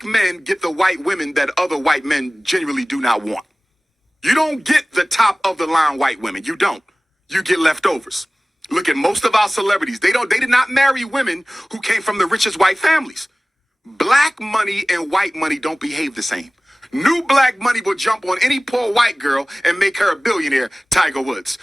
Black men get the white women that other white men genuinely do not want. You don't get the top of the line white women. You don't. You get leftovers. Look at most of our celebrities. They did not marry women who came from the richest white families. Black money and white money don't behave the same. New black money will jump on any poor white girl and make her a billionaire, Tiger Woods.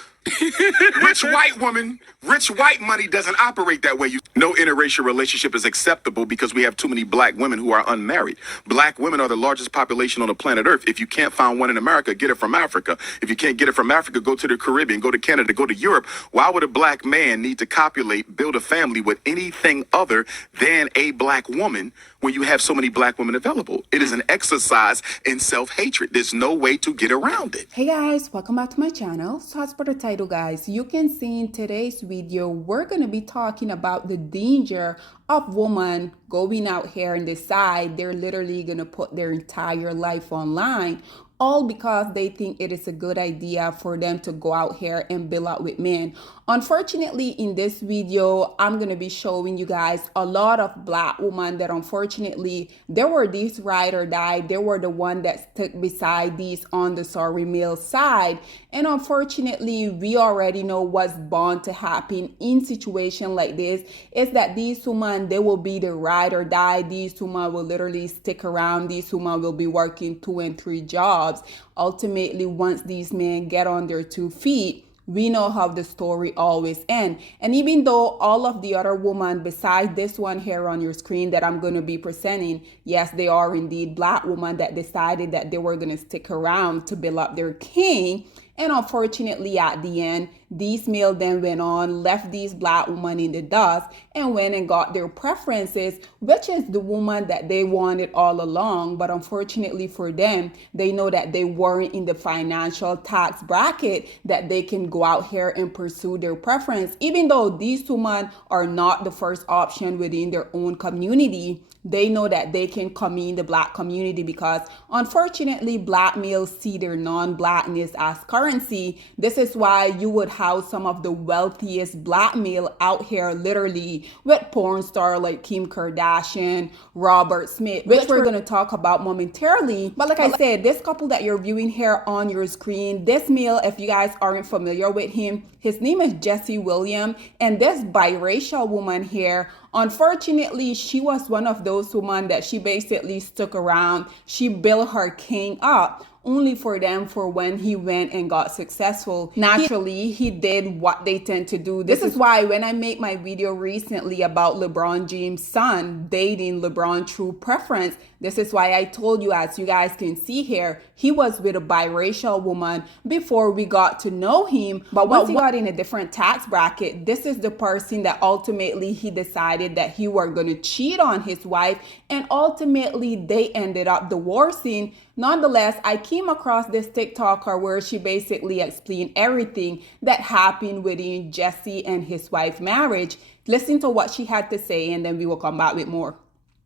Rich white money doesn't operate that way. No interracial relationship is acceptable because we have too many black women who are unmarried. Black women are the largest population on the planet Earth. If you can't find one in America, get it from Africa. If you can't get it from Africa, go to the Caribbean, go to Canada, go to Europe. Why would a black man need to copulate, build a family with anything other than a black woman when you have so many black women available? It is an exercise in self-hatred. There's no way to get around it. Hey guys, welcome back to my channel. So as per the title, guys, you can see in today's video we're going to be talking about the danger of women going out here and decide they're literally going to put their entire life online, all because they think it is a good idea for them to go out here and build out with men. Unfortunately, in this video, I'm going to be showing you guys a lot of black women that unfortunately, they were these ride or die. They were the one that stuck beside these on the sorry male side. And unfortunately, we already know what's bound to happen in situation like this is that these women, they will be the ride or die. These women will literally stick around. These women will be working 2 and 3 jobs. Ultimately, once these men get on their 2 feet, we know how the story always ends. And even though all of the other women besides this one here on your screen that I'm going to be presenting, yes, they are indeed black women that decided that they were going to stick around to build up their king. And unfortunately, at the end, these male then went on, left these black women in the dust, and went and got their preferences, which is the woman that they wanted all along. But unfortunately for them, they know that they weren't in the financial tax bracket that they can go out here and pursue their preference. Even though these women are not the first option within their own community, they know that they can come in the black community because unfortunately black males see their non-blackness as currency. This is why you would have some of the wealthiest black male out here literally with porn star like Kim Kardashian, Robert Smith, which we're going to talk about momentarily. But like I said, this couple that you're viewing here on your screen, this male, if you guys aren't familiar with him, his name is Jesse Williams, and this biracial woman here, unfortunately, she was one of those women that she basically stuck around. She built her king up only for them for when he went and got successful. Naturally, he did what they tend to do. This is why when I made my video recently about LeBron James' son dating LeBron through preference, this is why I told you, as you guys can see here, he was with a biracial woman before we got to know him. But once he got in a different tax bracket, this is the person that ultimately he decided that he were going to cheat on his wife, and ultimately they ended up divorcing. Nonetheless, I came across this TikToker where she basically explained everything that happened within Jesse and his wife marriage. Listen to what she had to say, and then we will come back with more.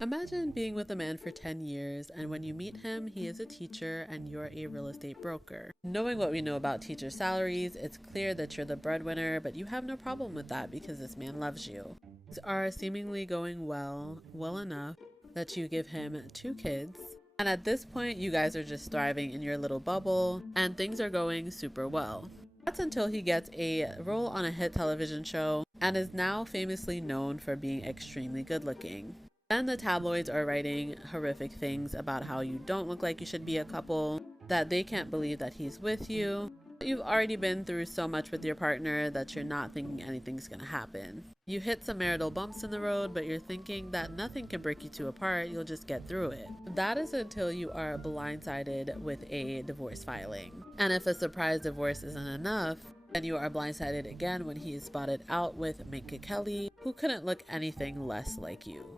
Imagine being with a man for 10 years, and when you meet him, he is a teacher and you're a real estate broker. Knowing what we know about teacher salaries, it's clear that you're the breadwinner, but you have no problem with that because this man loves you. Things are seemingly going well enough that you give him 2 kids. And at this point, you guys are just thriving in your little bubble and things are going super well. That's until he gets a role on a hit television show and is now famously known for being extremely good looking. Then the tabloids are writing horrific things about how you don't look like you should be a couple, that they can't believe that he's with you. You've already been through so much with your partner that you're not thinking anything's gonna happen. You hit some marital bumps in the road, but you're thinking that nothing can break you two apart, you'll just get through it. That is until you are blindsided with a divorce filing. And if a surprise divorce isn't enough, then you are blindsided again when he is spotted out with Minka Kelly, who couldn't look anything less like you.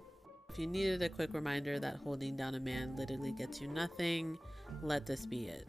If you needed a quick reminder that holding down a man literally gets you nothing, let this be it.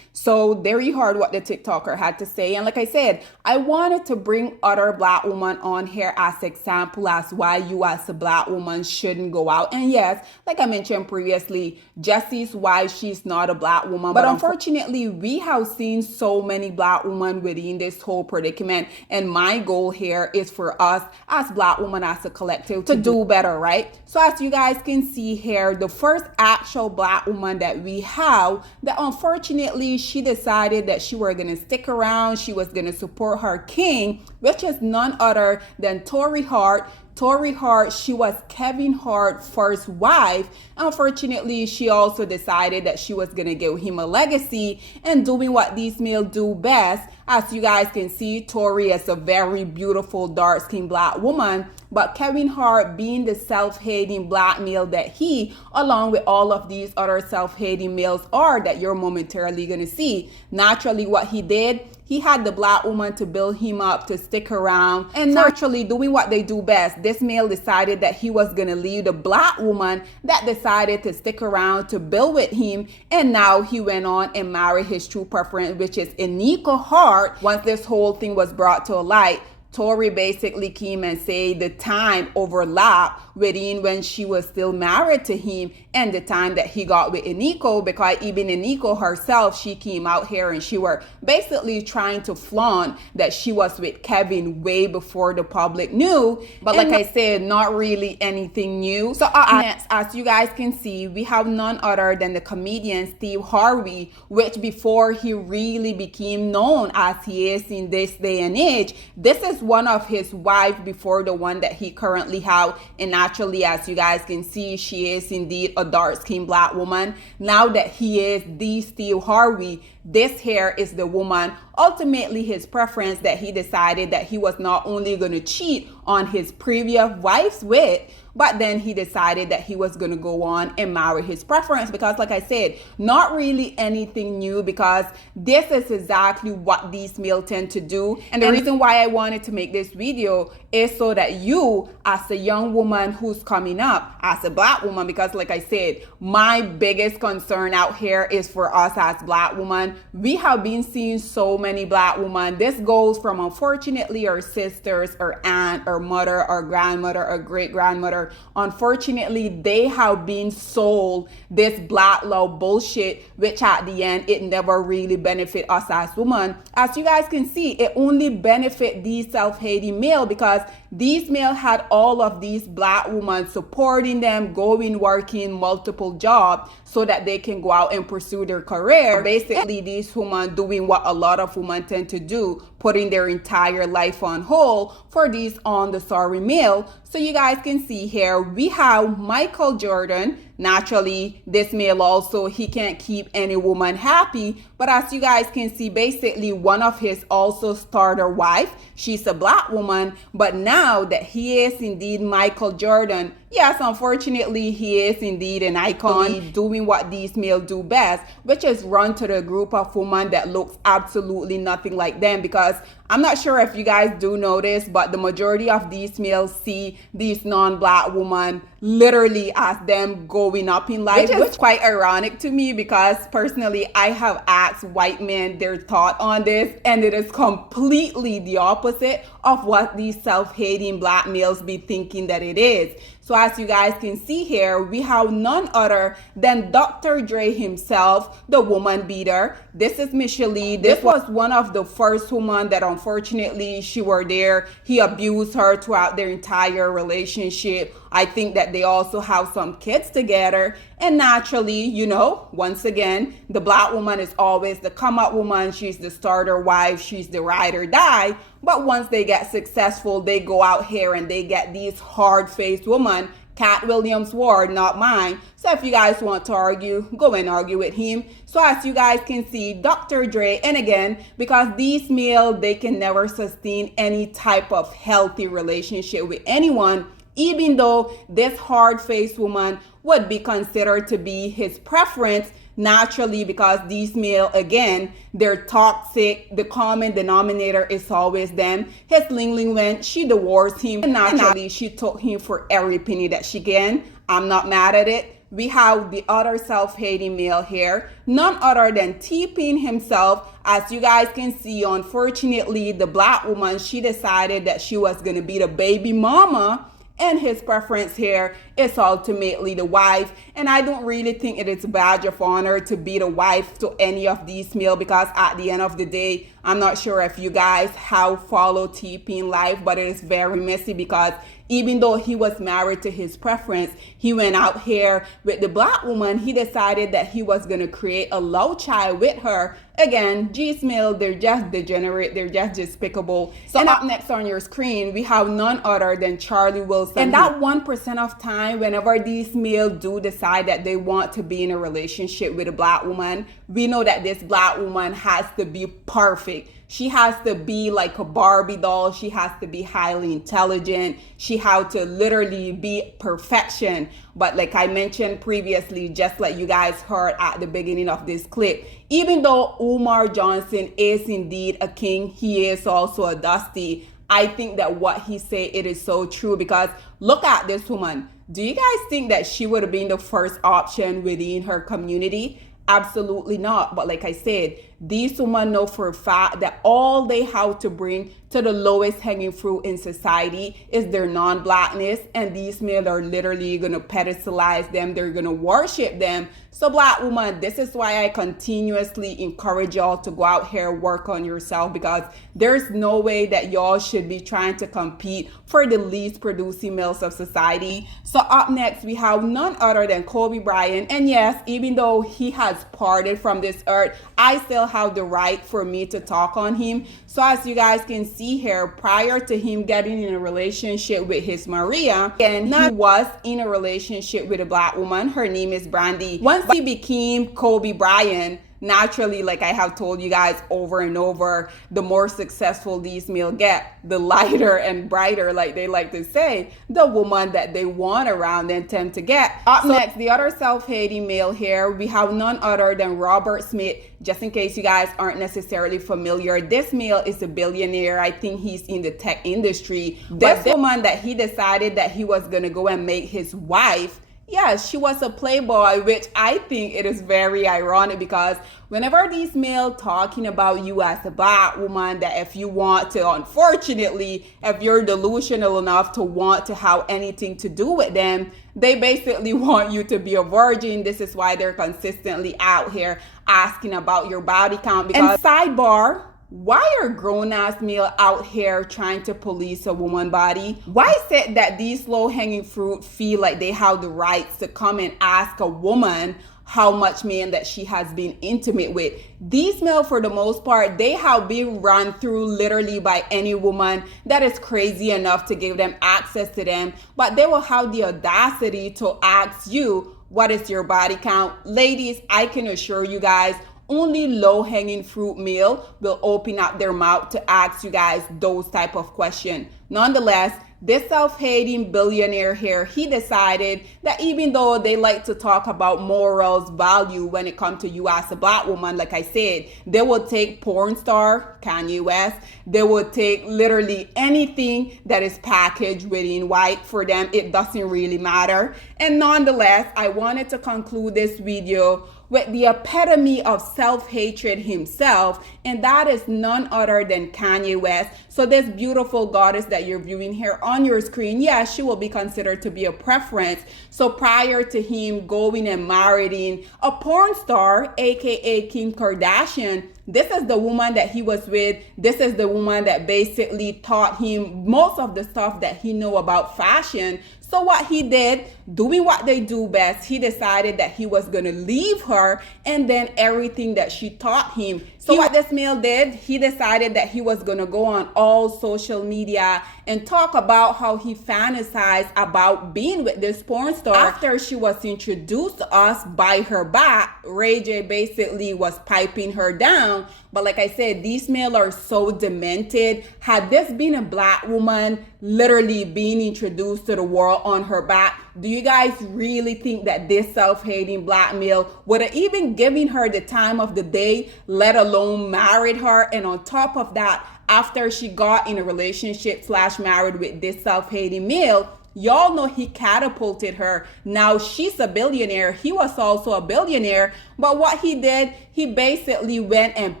So there you heard what the TikToker had to say. And like I said, I wanted to bring other black women on here as example as why you as a black woman shouldn't go out. And yes, like I mentioned previously, Jessie's why she's not a black woman. But unfortunately, we have seen so many black women within this whole predicament. And my goal here is for us as black women as a collective to do better, right? So as you guys can see here, the first actual black woman that we have that unfortunately she decided that she was going to stick around, she was going to support her king, which is none other than Tory Hart. Tory Hart, she was Kevin Hart's first wife. Unfortunately, she also decided that she was going to give him a legacy and doing what these males do best. As you guys can see, Tory is a very beautiful, dark-skinned black woman. But Kevin Hart, being the self-hating black male that he, along with all of these other self-hating males are that you're momentarily going to see, naturally what he did, he had the black woman to build him up to stick around, and naturally doing what they do best, this male decided that he was going to leave the black woman that decided to stick around to build with him, and now he went on and married his true preference, which is Anika Hart. Once this whole thing was brought to light, Tory basically came and said the time overlapped within when she was still married to him and the time that he got with Eniko, because even Eniko herself, she came out here and she were basically trying to flaunt that she was with Kevin way before the public knew. But like I said, not really anything new. So next, as you guys can see, we have none other than the comedian Steve Harvey, which before he really became known as he is in this day and age, this is one of his wives before the one that he currently have. And naturally, as you guys can see, she is indeed a dark-skinned black woman. Now that he is the Steve Harvey, this here is the woman, ultimately his preference, that he decided that he was not only going to cheat on his previous wives with, but then he decided that he was going to go on and marry his preference, because like I said, not really anything new, because this is exactly what these males tend to do. And the reason why I wanted to make this video is so that you, as a young woman who's coming up, as a black woman, because like I said, my biggest concern out here is for us as black women. We have been seeing so many black women. This goes from unfortunately our sisters, our aunt, our mother, our grandmother, our great grandmother. Unfortunately, they have been sold this black love bullshit, which at the end, it never really benefit us as women. As you guys can see, it only benefit these self-hating male, because these male had all of these black women supporting them, going, working multiple jobs so that they can go out and pursue their career. Basically, these women doing what a lot of women tend to do, putting their entire life on hold for these on the sorry male. So you guys can see here, we have Michael Jordan. Naturally, this male also, he can't keep any woman happy. But as you guys can see, basically one of his also starter wife, she's a black woman. But now that he is indeed Michael Jordan, yes, unfortunately, he is indeed an icon doing what these males do best, which is run to the group of women that looks absolutely nothing like them. Because I'm not sure if you guys do notice, but the majority of these males see these non-black women literally as them going up in life, which is quite ironic to me, because personally I have asked white men their thought on this, and it is completely the opposite of what these self-hating black males be thinking that it is. So as you guys can see here, we have none other than Dr. Dre himself, the woman beater. This is Michelle Lee. This was one of the first women that unfortunately she were there. He abused her throughout their entire relationship. I think that they also have some kids together. And naturally, you know, once again, the black woman is always the come up woman. She's the starter wife. She's the ride or die. But once they get successful, they go out here and they get these hard-faced women. Cat Williams' word, not mine. So if you guys want to argue, go and argue with him. So as you guys can see, Dr. Dre, and again, because these males, they can never sustain any type of healthy relationship with anyone, even though this hard-faced woman would be considered to be his preference, naturally, because these male, again, they're toxic. The common denominator is always them. His Ling went, she divorced him, and naturally she took him for every penny that she can. I'm not mad at it. we have the other self-hating male here, none other than T-Pain himself. As you guys can see, unfortunately, the black woman, she decided that she was going to be the baby mama, and his preference here is ultimately the wife. And I don't really think it is a badge of honor to be the wife to any of these male, because at the end of the day, I'm not sure if you guys have followed T-Pain life, but it is very messy, because even though he was married to his preference, he went out here with the black woman. He decided that he was going to create a love child with her. Again, G-Smell, they're just degenerate. They're just despicable. So up next on your screen, we have none other than Charlie Wilson. And that 1% of time, whenever these males do decide that they want to be in a relationship with a black woman, we know that this black woman has to be perfect. She has to be like a Barbie doll. She has to be highly intelligent. She has to literally be perfection. But like I mentioned previously, just like you guys heard at the beginning of this clip, even though Umar Johnson is indeed a king, he is also a dusty. I think that what he said, it is so true, because look at this woman. Do you guys think that she would have been the first option within her community? Absolutely not. But like I said, these women know for a fact that all they have to bring to the lowest hanging fruit in society is their non-blackness, and these men are literally going to pedestalize them. They're going to worship them. So black woman, this is why I continuously encourage y'all to go out here, work on yourself, because there's no way that y'all should be trying to compete for the least producing males of society. So up next, we have none other than Kobe Bryant. And yes, even though he has parted from this earth, I still have the right for me to talk on him. So as you guys can see here, prior to him getting in a relationship with his Maria, and he was in a relationship with a black woman. Her name is Brandy. Once he became Kobe Bryant, naturally, like I have told you guys over and over, the more successful these males get, the lighter and brighter, like they like to say, the woman that they want around them tend to get. Up next, the other self-hating male here, we have none other than Robert Smith. Just in case you guys aren't necessarily familiar, this male is a billionaire. I think he's in the tech industry. This woman that he decided that he was gonna go and make his wife, yes, she was a playboy, which I think it is very ironic, because whenever these males talking about you as a black woman, that if you want to, unfortunately, if you're delusional enough to want to have anything to do with them, they basically want you to be a virgin. This is why they're consistently out here asking about your body count. Because, and sidebar, why are grown-ass male out here trying to police a woman's body? Why is it that these low-hanging fruit feel like they have the rights to come and ask a woman how much man that she has been intimate with? These male, for the most part, they have been run through literally by any woman that is crazy enough to give them access to them, but they will have the audacity to ask you, what is your body count? Ladies, I can assure you guys, only low-hanging fruit male will open up their mouth to ask you guys those type of questions. Nonetheless, this self-hating billionaire here, he decided that even though they like to talk about morals, value when it comes to you as a black woman, like I said, they will take porn star Kanye West. They will take literally anything that is packaged within white. For them, it doesn't really matter. And nonetheless, I wanted to conclude this video with the epitome of self-hatred himself, and that is none other than Kanye West. So this beautiful goddess that you're viewing here on your screen, yeah, she will be considered to be a preference. So prior to him going and marrying a porn star, aka Kim Kardashian, this is the woman that he was with. This is the woman that basically taught him most of the stuff that he know about fashion. So what he did, doing what they do best, he decided that he was going to leave her, and then everything that she taught him. So what this male did, he decided that he was going to go on all social media and talk about how he fantasized about being with this porn star. After she was introduced to us by her back, Ray J basically was piping her down. But like I said, these males are so demented. Had this been a black woman literally being introduced to the world on her back, do you guys really think that this self-hating black male would have even given her the time of the day, let alone married her? And on top of that, after she got in a relationship / married with this self-hating male, Y'all know he catapulted her. Now she's a billionaire. He was also a billionaire. But what he did, he basically went and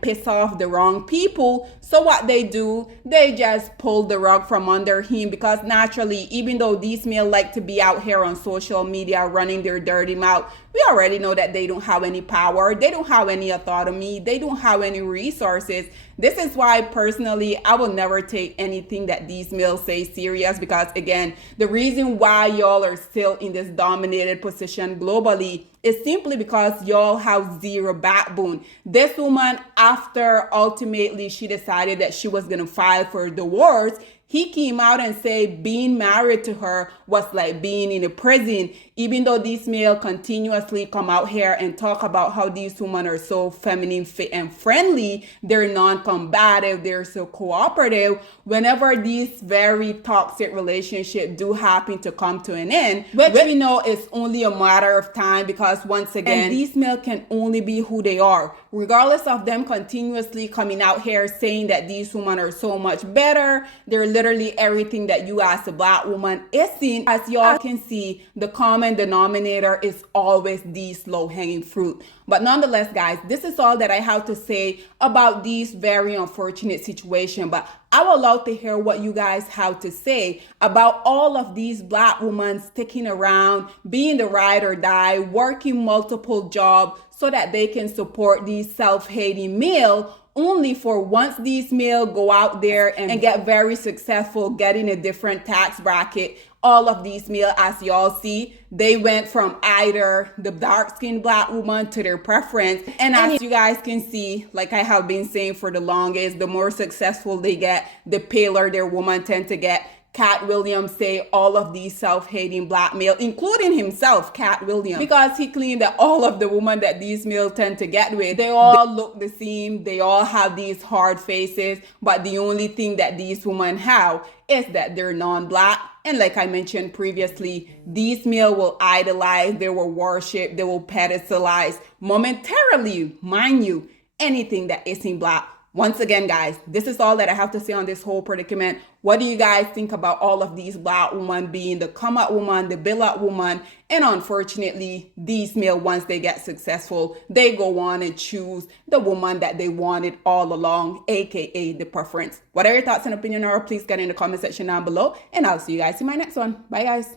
pissed off the wrong people. So what they do, they just pull the rug from under him, because naturally, even though these men like to be out here on social media running their dirty mouth, we already know that they don't have any power. They don't have any autonomy. They don't have any resources. This is why personally, I will never take anything that these males say serious, because again, the reason why y'all are still in this dominated position globally is simply because y'all have zero backbone. This woman, after ultimately she decided that she was gonna file for divorce, he came out and said being married to her was like being in a prison. Even though these males continuously come out here and talk about how these women are so feminine, fit, and friendly, they're non-combative, they're so cooperative. Whenever these very toxic relationships do happen to come to an end, which we know is only a matter of time, because once again, these males can only be who they are. Regardless of them continuously coming out here saying that these women are so much better, they're literally everything that you as a black woman is seeing. As y'all can see, the common denominator is always these low-hanging fruit. But nonetheless, guys, this is all that I have to say about these very unfortunate situation. But I would love to hear what you guys have to say about all of these black women sticking around, being the ride or die, working multiple jobs so that they can support these self-hating male, only for once these male go out there and get very successful, getting a different tax bracket. All of these male, as y'all see, they went from either the dark-skinned black woman to their preference. And as you guys can see, like I have been saying for the longest, the more successful they get, the paler their woman tend to get. Cat Williams say all of these self-hating black male, including himself, Cat Williams, because he claimed that all of the women that these males tend to get with, they all look the same, they all have these hard faces, but the only thing that these women have is that they're non-black. And like I mentioned previously, these males will idolize, they will worship, they will pedestalize momentarily, mind you, anything that isn't black. Once again, guys, this is all that I have to say on this whole predicament. What do you guys think about all of these black women being the come out woman, the bill out woman? And unfortunately, these male, once they get successful, they go on and choose the woman that they wanted all along, aka the preference. Whatever your thoughts and opinion are, please get in the comment section down below. And I'll see you guys in my next one. Bye, guys.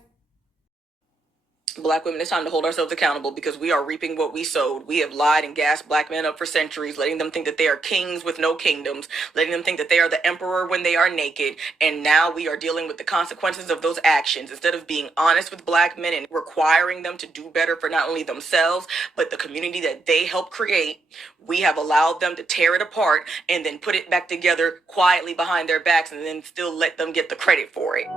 Black women, it's time to hold ourselves accountable, because we are reaping what we sowed. We have lied and gassed black men up for centuries, letting them think that they are kings with no kingdoms, letting them think that they are the emperor when they are naked. And now we are dealing with the consequences of those actions. Instead of being honest with black men and requiring them to do better for not only themselves, but the community that they helped create, we have allowed them to tear it apart and then put it back together quietly behind their backs, and then still let them get the credit for it.